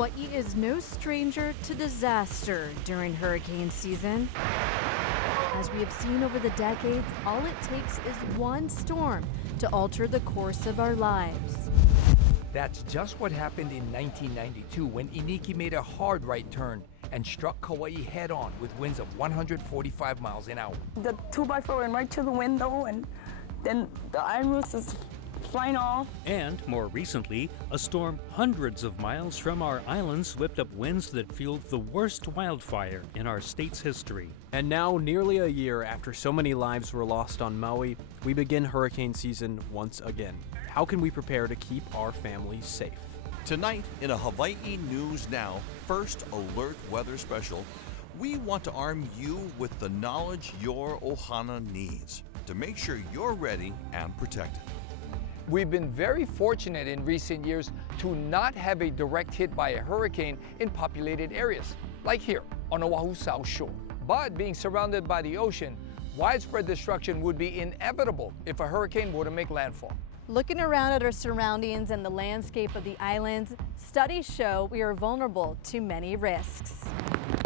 Hawaii is no stranger to disaster during hurricane season. As we have seen over the decades, all it takes is one storm to alter the course of our lives. That's just what happened in 1992 when Iniki made a hard right turn and struck Kauai head-on with winds of 145 miles an hour. The 2x4 went right to the window, and then the iron roof is flying off. And more recently, a storm hundreds of miles from our island swept up winds that fueled the worst wildfire in our state's history. And now, nearly a year after so many lives were lost on Maui, we begin hurricane season once again. How can we prepare to keep our families safe? Tonight, in a Hawaii News Now First Alert Weather Special, we want to arm you with the knowledge your ohana needs to make sure you're ready and protected. We've been very fortunate in recent years to not have a direct hit by a hurricane in populated areas, like here on Oahu's South Shore. But being surrounded by the ocean, widespread destruction would be inevitable if a hurricane were to make landfall. Looking around at our surroundings and the landscape of the islands, studies show we are vulnerable to many risks,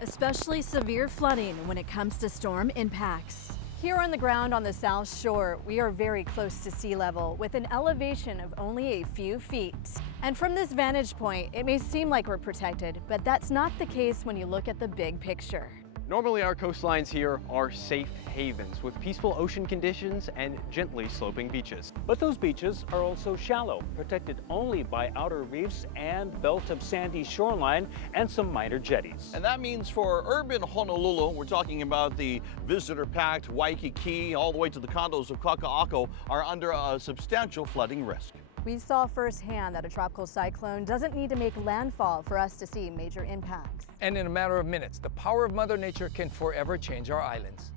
especially severe flooding when it comes to storm impacts. Here on the ground on the South Shore, we are very close to sea level with an elevation of only a few feet. And from this vantage point, it may seem like we're protected, but that's not the case when you look at the big picture. Normally our coastlines here are safe havens with peaceful ocean conditions and gently sloping beaches. But those beaches are also shallow, protected only by outer reefs and belt of sandy shoreline and some minor jetties. And that means for urban Honolulu, we're talking about the visitor-packed Waikiki all the way to the condos of Kaka'ako, are under a substantial flooding risk. We saw firsthand that a tropical cyclone doesn't need to make landfall for us to see major impacts. And in a matter of minutes, the power of Mother Nature can forever change our islands.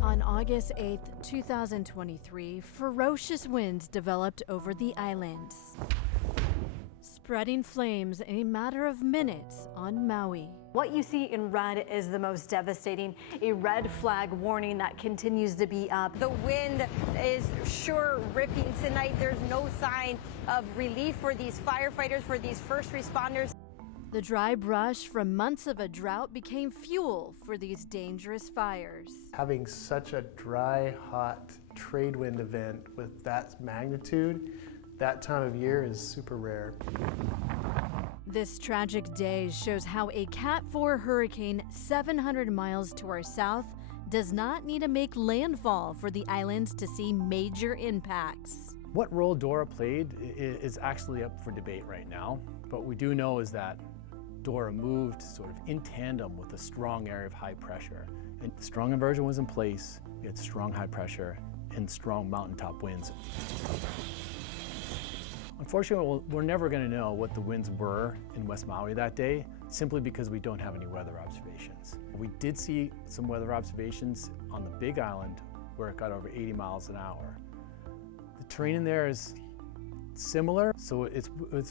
On August 8, 2023, ferocious winds developed over the islands, spreading flames in a matter of minutes on Maui. What you see in red is the most devastating, a red flag warning that continues to be up. The wind is sure ripping tonight. There's no sign of relief for these firefighters, for these first responders. The dry brush from months of a drought became fuel for these dangerous fires. Having such a dry, hot trade wind event with that magnitude, that time of year is super rare. This tragic day shows how a Cat 4 hurricane 700 miles to our south does not need to make landfall for the islands to see major impacts. What role Dora played is actually up for debate right now, but what we do know is that Dora moved sort of in tandem with a strong area of high pressure. And strong inversion was in place, we had strong high pressure and strong mountaintop winds. Unfortunately, we're never going to know what the winds were in West Maui that day, simply because we don't have any weather observations. We did see some weather observations on the Big Island where it got over 80 miles an hour. The terrain in there is similar, so it's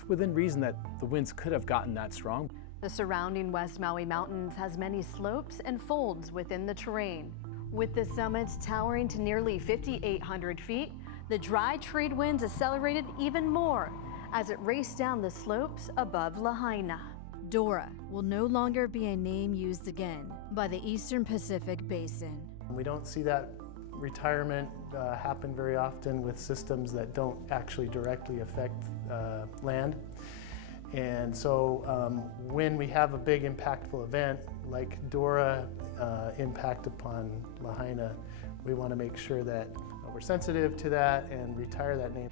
within reason that the winds could have gotten that strong. The surrounding West Maui Mountains has many slopes and folds within the terrain. With the summits towering to nearly 5,800 feet, the dry trade winds accelerated even more as it raced down the slopes above Lahaina. Dora will no longer be a name used again by the Eastern Pacific Basin. We don't see that retirement happen very often with systems that don't actually directly affect land. And so when we have a big impactful event like Dora impact upon Lahaina, we want to make sure that we're sensitive to that and retire that name.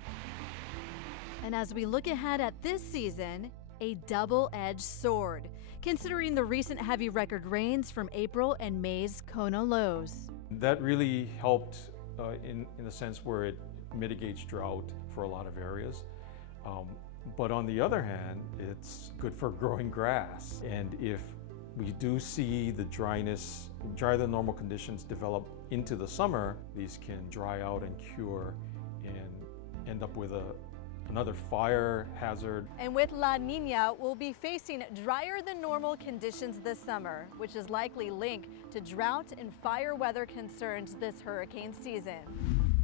And as we look ahead at this season, a double-edged sword, considering the recent heavy record rains from April and May's Kona lows. That really helped in the sense where it mitigates drought for a lot of areas. But on the other hand, it's good for growing grass. And if we do see the drier than normal conditions develop into the summer, these can dry out and cure and end up with another fire hazard. And with La Nina, we'll be facing drier than normal conditions this summer, which is likely linked to drought and fire weather concerns this hurricane season.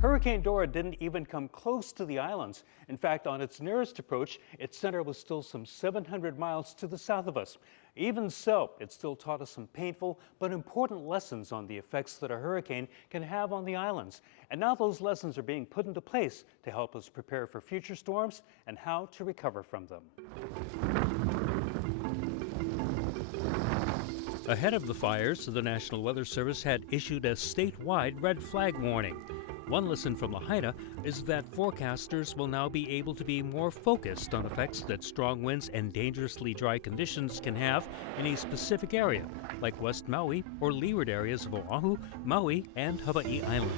Hurricane Dora didn't even come close to the islands. In fact, on its nearest approach, its center was still some 700 miles to the south of us. Even so, it still taught us some painful but important lessons on the effects that a hurricane can have on the islands. And now those lessons are being put into place to help us prepare for future storms and how to recover from them. Ahead of the fires, the National Weather Service had issued a statewide red flag warning. One lesson from Lahaina is that forecasters will now be able to be more focused on effects that strong winds and dangerously dry conditions can have in a specific area, like West Maui or leeward areas of Oahu, Maui, and Hawaii Island.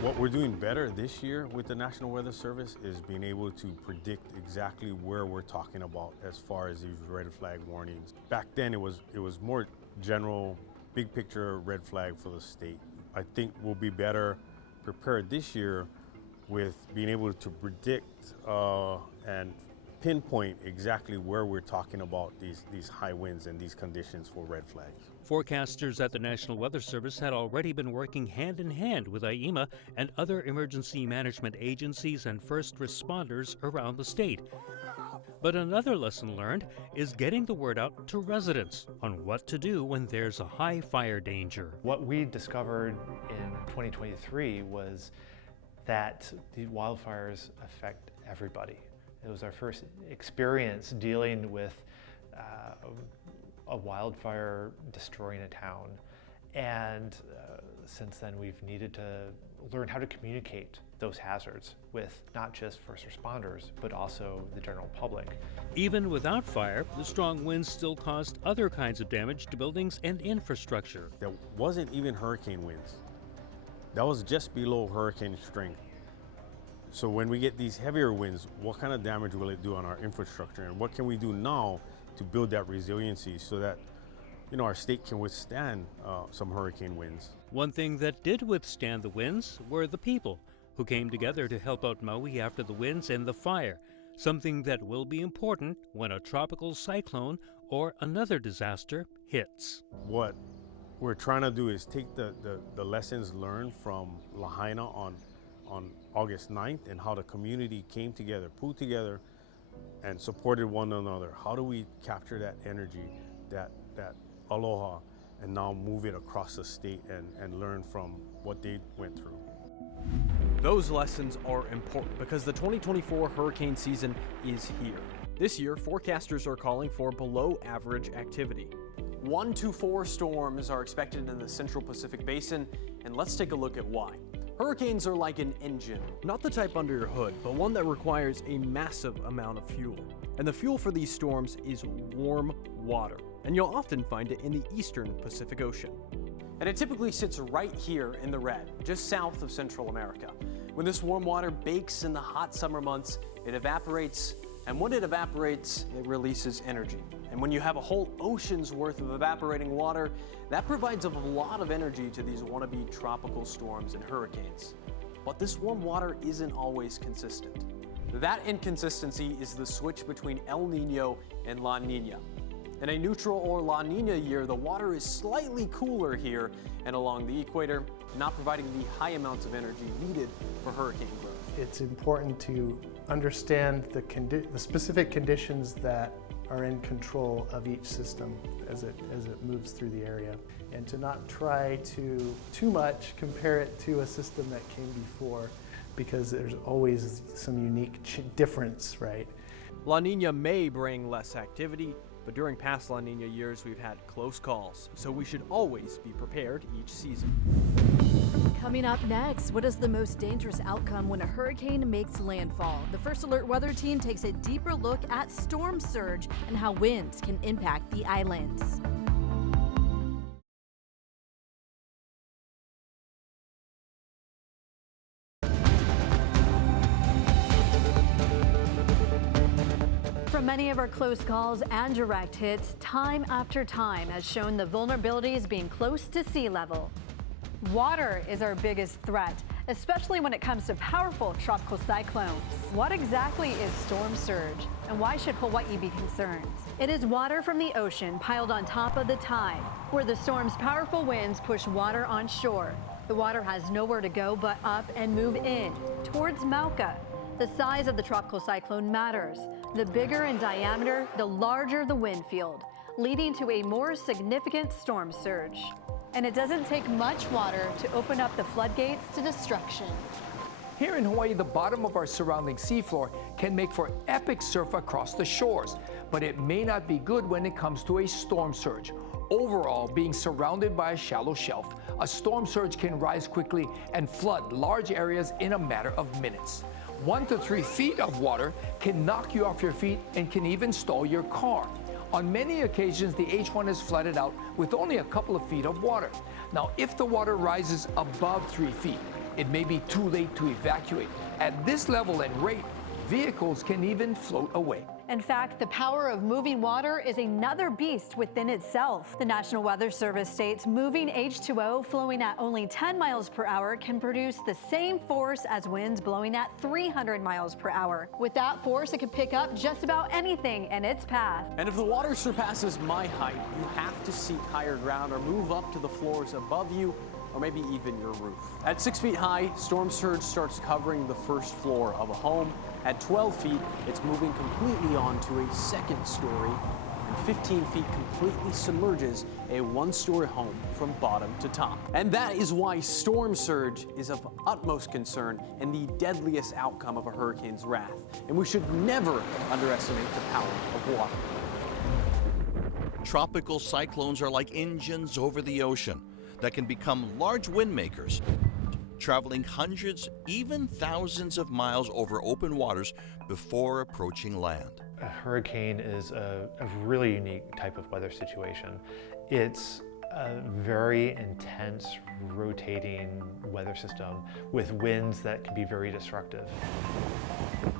What we're doing better this year with the National Weather Service is being able to predict exactly where we're talking about as far as these red flag warnings. Back then it was more general, big picture red flag for the state. I think we'll be better prepared this year with being able to predict and pinpoint exactly where we're talking about these high winds and these conditions for red flags. Forecasters at the National Weather Service had already been working hand in hand with IEMA and other emergency management agencies and first responders around the state. But another lesson learned is getting the word out to residents on what to do when there's a high fire danger. What we discovered in 2023 was that the wildfires affect everybody. It was our first experience dealing with a wildfire destroying a town. And since then, we've needed to learn how to communicate those hazards with not just first responders, but also the general public. Even without fire, the strong winds still caused other kinds of damage to buildings and infrastructure. That wasn't even hurricane winds. That was just below hurricane strength. So when we get these heavier winds, what kind of damage will it do on our infrastructure? And what can we do now to build that resiliency so that our state can withstand some hurricane winds? One thing that did withstand the winds were the people who came together to help out Maui after the winds and the fire, something that will be important when a tropical cyclone or another disaster hits. What we're trying to do is take the lessons learned from Lahaina on August 9th and how the community came together, pulled together, and supported one another. How do we capture that energy, that aloha, and now move it across the state and learn from what they went through? Those lessons are important because the 2024 hurricane season is here. This year, forecasters are calling for below average activity. 1 to 4 storms are expected in the Central Pacific Basin, and let's take a look at why. Hurricanes are like an engine, not the type under your hood, but one that requires a massive amount of fuel. And the fuel for these storms is warm water, and you'll often find it in the eastern Pacific Ocean. And it typically sits right here in the red, just south of Central America. When this warm water bakes in the hot summer months, it evaporates, and when it evaporates, it releases energy. And when you have a whole ocean's worth of evaporating water, that provides a lot of energy to these wannabe tropical storms and hurricanes. But this warm water isn't always consistent. That inconsistency is the switch between El Nino and La Nina. In a neutral or La Nina year, the water is slightly cooler here and along the equator, not providing the high amounts of energy needed for hurricane growth. It's important to understand the specific conditions that are in control of each system as it moves through the area, and to not try to too much compare it to a system that came before, because there's always some unique difference, right? La Nina may bring less activity, but during past La Nina years, we've had close calls, so we should always be prepared each season. Coming up next, what is the most dangerous outcome when a hurricane makes landfall? The First Alert Weather team takes a deeper look at storm surge and how winds can impact the islands. From many of our close calls and direct hits, time after time has shown the vulnerabilities being close to sea level. Water is our biggest threat, especially when it comes to powerful tropical cyclones. What exactly is storm surge, and why should Hawaii be concerned? It is water from the ocean piled on top of the tide, where the storm's powerful winds push water on shore. The water has nowhere to go but up and move in towards Mauka. The size of the tropical cyclone matters. The bigger in diameter, the larger the wind field, leading to a more significant storm surge. And it doesn't take much water to open up the floodgates to destruction. Here in Hawaii, the bottom of our surrounding seafloor can make for epic surf across the shores, but it may not be good when it comes to a storm surge. Overall, being surrounded by a shallow shelf, a storm surge can rise quickly and flood large areas in a matter of minutes. 1 to 3 feet of water can knock you off your feet and can even stall your car. On many occasions, the H1 is flooded out with only a couple of feet of water. Now, if the water rises above 3 feet, it may be too late to evacuate. At this level and rate, vehicles can even float away. In fact, the power of moving water is another beast within itself. The National Weather Service states moving H2O flowing at only 10 miles per hour can produce the same force as winds blowing at 300 miles per hour. With that force, it can pick up just about anything in its path. And if the water surpasses my height, you have to seek higher ground or move up to the floors above you, or maybe even your roof. At 6 feet high, storm surge starts covering the first floor of a home. At 12 feet, it's moving completely onto a second story, and 15 feet completely submerges a one-story home from bottom to top. And that is why storm surge is of utmost concern and the deadliest outcome of a hurricane's wrath. And we should never underestimate the power of water. Tropical cyclones are like engines over the ocean that can become large wind makers, traveling hundreds, even thousands of miles over open waters before approaching land. A hurricane is a really unique type of weather situation. It's a very intense, rotating weather system with winds that can be very destructive.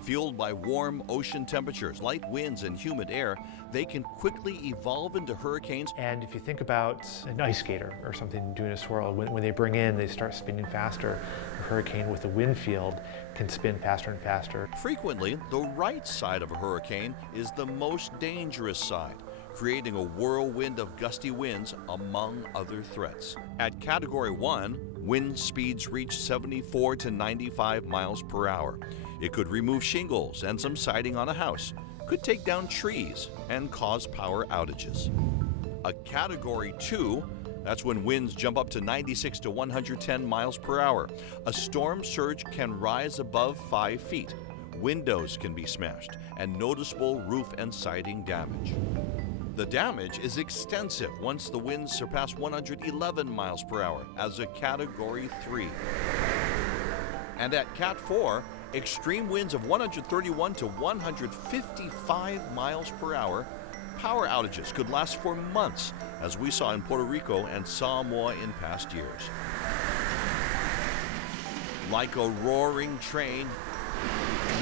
Fueled by warm ocean temperatures, light winds, and humid air, they can quickly evolve into hurricanes. And if you think about an ice skater or something doing a swirl, when they bring in, they start spinning faster. A hurricane with a wind field can spin faster and faster. Frequently, the right side of a hurricane is the most dangerous side, creating a whirlwind of gusty winds, among other threats. At Category 1, wind speeds reach 74 to 95 miles per hour. It could remove shingles and some siding on a house, could take down trees, and cause power outages. A Category 2, that's when winds jump up to 96 to 110 miles per hour. A storm surge can rise above 5 feet. Windows can be smashed, and noticeable roof and siding damage. The damage is extensive once the winds surpass 111 miles per hour as a Category 3. And at Cat 4, extreme winds of 131 to 155 miles per hour. Power outages could last for months, as we saw in Puerto Rico and Samoa in past years. Like a roaring train,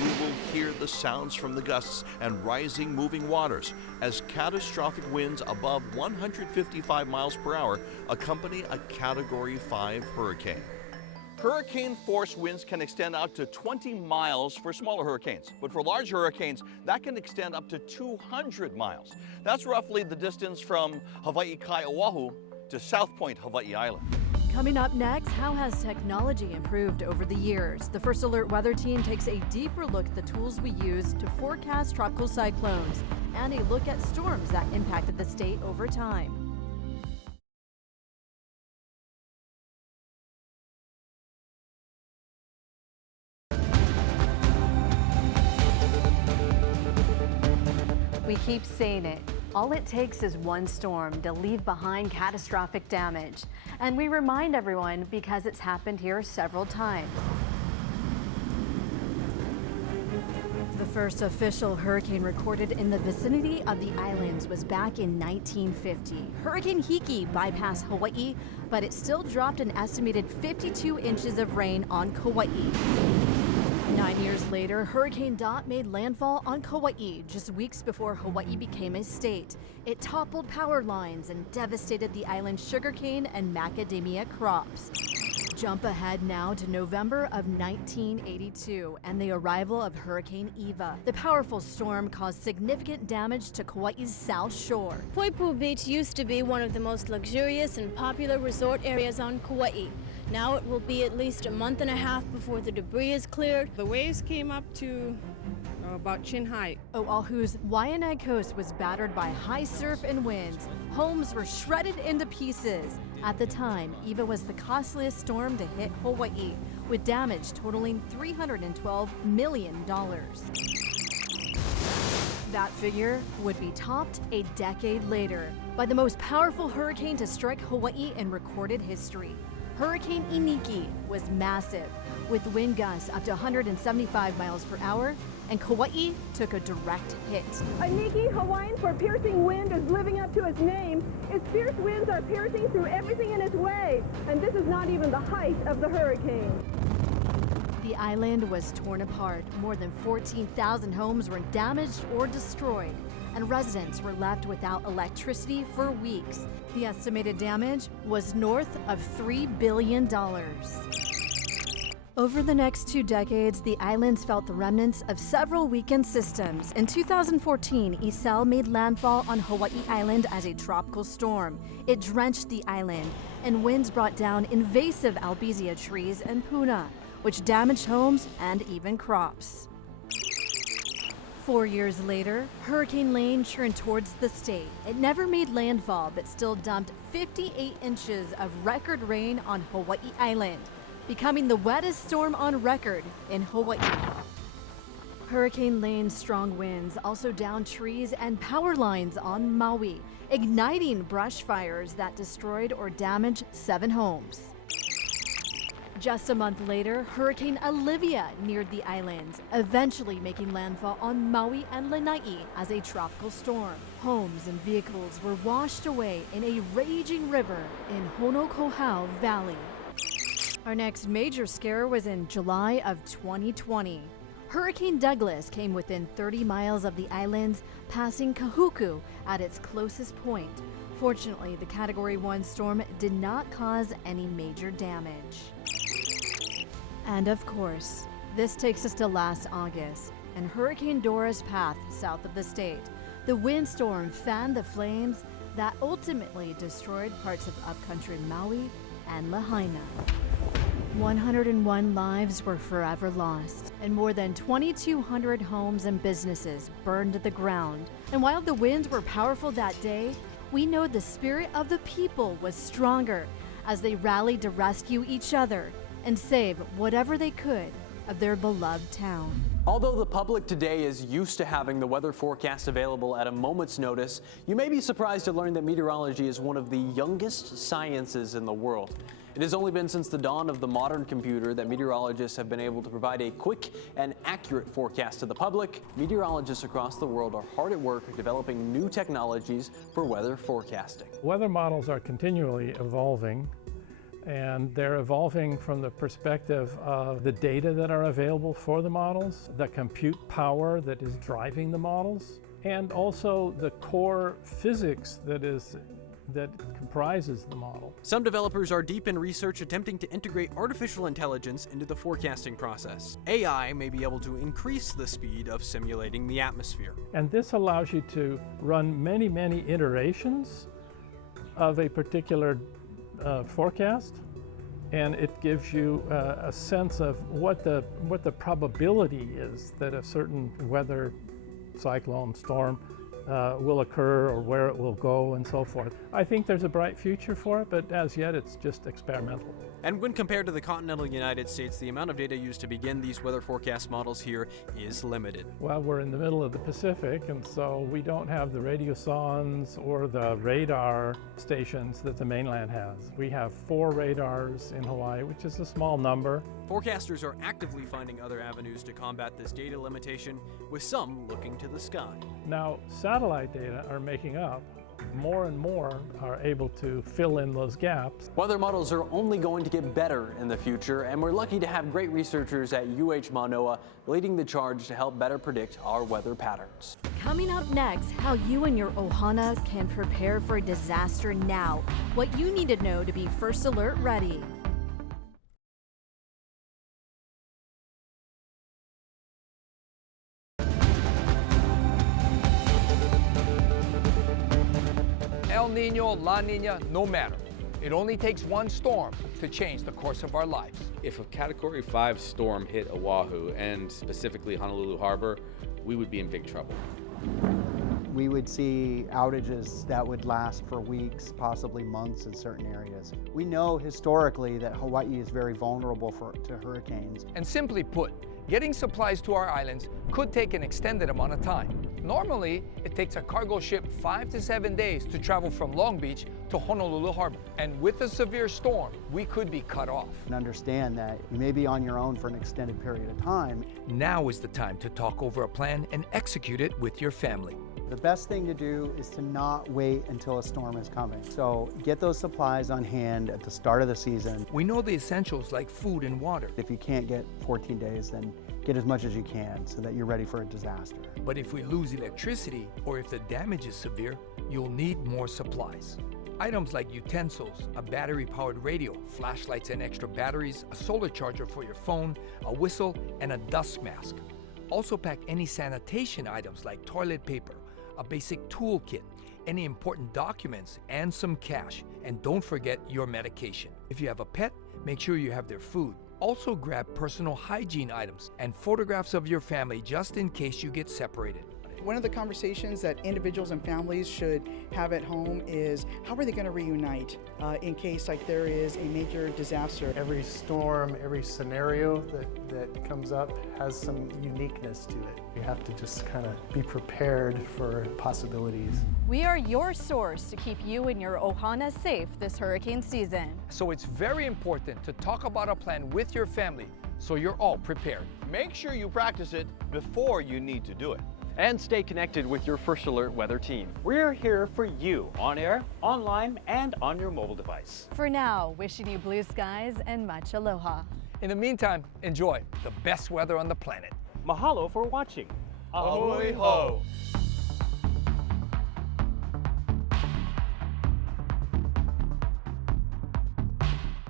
you will hear the sounds from the gusts and rising moving waters as catastrophic winds above 155 miles per hour accompany a Category 5 hurricane. Hurricane-force winds can extend out to 20 miles for smaller hurricanes, but for large hurricanes, that can extend up to 200 miles. That's roughly the distance from Hawaii Kai, Oahu to South Point, Hawaii Island. Coming up next, how has technology improved over the years? The First Alert Weather Team takes a deeper look at the tools we use to forecast tropical cyclones and a look at storms that impacted the state over time. We keep saying it. All it takes is one storm to leave behind catastrophic damage. And we remind everyone because it's happened here several times. The first official hurricane recorded in the vicinity of the islands was back in 1950. Hurricane Hiki bypassed Hawaii, but it still dropped an estimated 52 inches of rain on Kauai. 9 years later, Hurricane Dot made landfall on Kauai just weeks before Hawaii became a state. It toppled power lines and devastated the island's sugarcane and macadamia crops. Jump ahead now to November of 1982 and the arrival of Hurricane Eva. The powerful storm caused significant damage to Kauai's south shore. Poipu Beach used to be one of the most luxurious and popular resort areas on Kauai. Now it will be at least a month and a half before the debris is cleared. The waves came up to about chin high. Oahu's Waianae coast was battered by high surf and winds. Homes were shredded into pieces. At the time, Eva was the costliest storm to hit Hawaii, with damage totaling $312 million. That figure would be topped a decade later by the most powerful hurricane to strike Hawaii in recorded history. Hurricane Iniki was massive, with wind gusts up to 175 miles per hour, and Kauai took a direct hit. Iniki, Hawaiian for piercing wind, is living up to its name. Its fierce winds are piercing through everything in its way, and this is not even the height of the hurricane. The island was torn apart. More than 14,000 homes were damaged or destroyed, and residents were left without electricity for weeks. The estimated damage was north of $3 billion. Over the next 2 decades, the islands felt the remnants of several weakened systems. In 2014, Iselle made landfall on Hawaii Island as a tropical storm. It drenched the island, and winds brought down invasive albizia trees and puna, which damaged homes and even crops. 4 years later, Hurricane Lane churned towards the state. It never made landfall, but still dumped 58 inches of record rain on Hawaii Island, becoming the wettest storm on record in Hawaii. Hurricane Lane's strong winds also downed trees and power lines on Maui, igniting brush fires that destroyed or damaged 7 homes. Just a month later, Hurricane Olivia neared the islands, eventually making landfall on Maui and Lanai as a tropical storm. Homes and vehicles were washed away in a raging river in Honokohau Valley. Our next major scare was in July of 2020. Hurricane Douglas came within 30 miles of the islands, passing Kahuku at its closest point. Fortunately, the Category 1 storm did not cause any major damage. And of course, this takes us to last August and Hurricane Dora's path south of the state. The windstorm fanned the flames that ultimately destroyed parts of upcountry Maui and Lahaina. 101 lives were forever lost, and more than 2,200 homes and businesses burned to the ground. And while the winds were powerful that day, we know the spirit of the people was stronger as they rallied to rescue each other and save whatever they could of their beloved town. Although the public today is used to having the weather forecast available at a moment's notice, you may be surprised to learn that meteorology is one of the youngest sciences in the world. It has only been since the dawn of the modern computer that meteorologists have been able to provide a quick and accurate forecast to the public. Meteorologists across the world are hard at work developing new technologies for weather forecasting. Weather models are continually evolving, and they're evolving from the perspective of the data that are available for the models, the compute power that is driving the models, and also the core physics that comprises the model. Some developers are deep in research attempting to integrate artificial intelligence into the forecasting process. AI may be able to increase the speed of simulating the atmosphere. And this allows you to run many, many iterations of a particular forecast, and it gives you a sense of what the probability is that a certain weather, cyclone, storm will occur, or where it will go, and so forth. I think there's a bright future for it, but as yet it's just experimental. And when compared to the continental United States, the amount of data used to begin these weather forecast models here is limited. Well, we're in the middle of the Pacific, and so we don't have the radiosondes or the radar stations that the mainland has. We have 4 radars in Hawaii, which is a small number. Forecasters are actively finding other avenues to combat this data limitation, with some looking to the sky. Now, satellite data are making up. More and more are able to fill in those gaps. Weather models are only going to get better in the future, and we're lucky to have great researchers at UH Manoa leading the charge to help better predict our weather patterns. Coming up next, how you and your ohana can prepare for a disaster now. What you need to know to be first alert ready. Nino, La Nina, no matter. It only takes one storm to change the course of our lives. If a Category 5 storm hit Oahu, and specifically Honolulu Harbor, we would be in big trouble. We would see outages that would last for weeks, possibly months in certain areas. We know historically that Hawaii is very vulnerable to hurricanes. And simply put, getting supplies to our islands could take an extended amount of time. Normally, it takes a cargo ship 5 to 7 days to travel from Long Beach to Honolulu Harbor. And with a severe storm, we could be cut off. And understand that you may be on your own for an extended period of time. Now is the time to talk over a plan and execute it with your family. The best thing to do is to not wait until a storm is coming. So get those supplies on hand at the start of the season. We know the essentials like food and water. If you can't get 14 days, then get as much as you can so that you're ready for a disaster. But if we lose electricity or if the damage is severe, you'll need more supplies. Items like utensils, a battery-powered radio, flashlights and extra batteries, a solar charger for your phone, a whistle, and a dust mask. Also pack any sanitation items like toilet paper, a basic toolkit, any important documents, and some cash. And don't forget your medication. If you have a pet, make sure you have their food. Also grab personal hygiene items and photographs of your family just in case you get separated. One of the conversations that individuals and families should have at home is how are they going to reunite in case like there is a major disaster. Every storm, every scenario that comes up has some uniqueness to it. You have to just kind of be prepared for possibilities. We are your source to keep you and your ohana safe this hurricane season. So it's very important to talk about a plan with your family so you're all prepared. Make sure you practice it before you need to do it. And stay connected with your First Alert Weather team. We're here for you on air, online, and on your mobile device. For now, wishing you blue skies and much aloha. In the meantime, enjoy the best weather on the planet. Mahalo for watching. Ahoy ho!